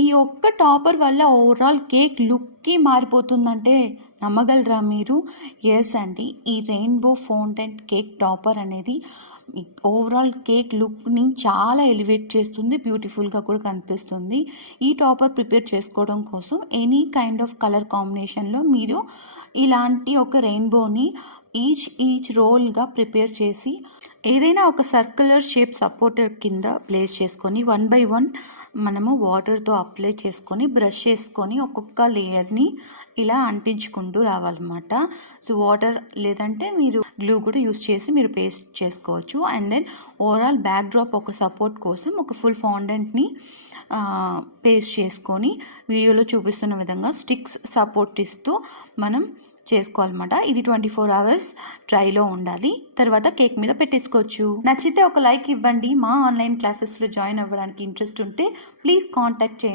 ఈ ఒక్క టాపర్ వల్ల ఓవరాల్ కేక్ లుక్కి మారిపోతుందంటే నమ్మగలరా మీరు? ఎస్ అండి, ఈ రెయిన్బో ఫౌంటైన్ కేక్ టాపర్ అనేది ఓవరాల్ కేక్ లుక్ని చాలా ఎలివేట్ చేస్తుంది, బ్యూటిఫుల్గా కూడా కనిపిస్తుంది. ఈ టాపర్ ప్రిపేర్ చేసుకోవడం కోసం ఎనీ కైండ్ ఆఫ్ కలర్ కాంబినేషన్లో మీరు ఇలాంటి ఒక రెయిన్బోని ఈచ్ రోల్గా ప్రిపేర్ చేసి ఏదైనా ఒక సర్క్యులర్ షేప్ సపోర్టర్ కింద ప్లేస్ చేసుకొని 1 by 1 మనము వాటర్తో అప్లై చేసుకొని బ్రష్ చేసుకొని ఒక్కొక్క లేయర్ని ఇలా అంటించుకుంటూ రావాలన్నమాట. సో వాటర్ లేదంటే మీరు గ్లూ కూడా యూస్ చేసి మీరు పేస్ట్ చేసుకోవచ్చు. And then overall backdrop ఒక సపోర్ట్ కోసం ఒక ఫుల్ ఫాండెంట్ని పేస్ట్ చేసుకొని వీడియోలో చూపిస్తున్న విధంగా స్టిక్స్ సపోర్ట్ ఇస్తూ మనం చేసుకోవాలన్నమాట. ఇది 24 hours డ్రైలో ఉండాలి. తర్వాత కేక్ మీద పెట్టేసుకోవచ్చు. నచ్చితే ఒక లైక్ ఇవ్వండి. మా ఆన్లైన్ క్లాసెస్లో జాయిన్ అవ్వడానికి ఇంట్రెస్ట్ ఉంటే ప్లీజ్ కాంటాక్ట్ చేయండి.